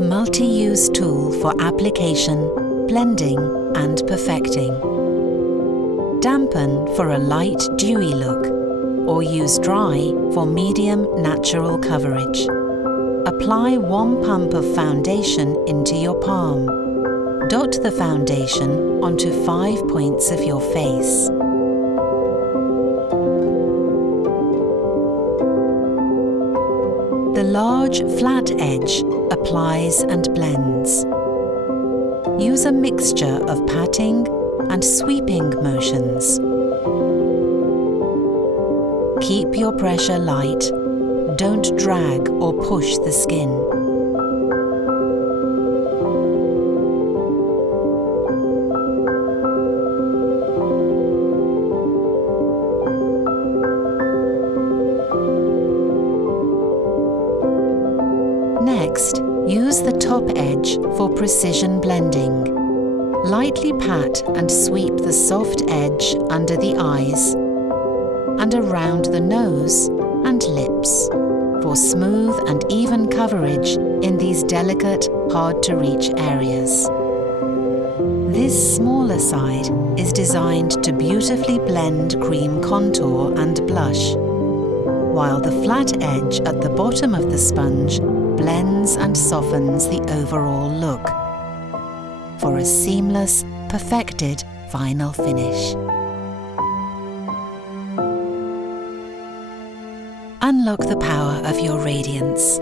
a multi-use tool for application, blending and perfecting. Dampen for a light, dewy look, or use dry for medium, natural coverage. Apply 1 pump of foundation into your palm. Dot the foundation onto 5 points of your face. The large, flat edge applies and blends. Use a mixture of patting and sweeping motions. Keep your pressure light. Don't drag or push the skin. Next, use the top edge for precision blending. Lightly pat and sweep the soft edge under the eyes and around the nose and lips for smooth and even coverage in these delicate, hard-to-reach areas. This smaller side is designed to beautifully blend cream contour and blush, while the flat edge at the bottom of the sponge blends and softens the overall look for a seamless, perfected final finish. Unlock the power of your radiance.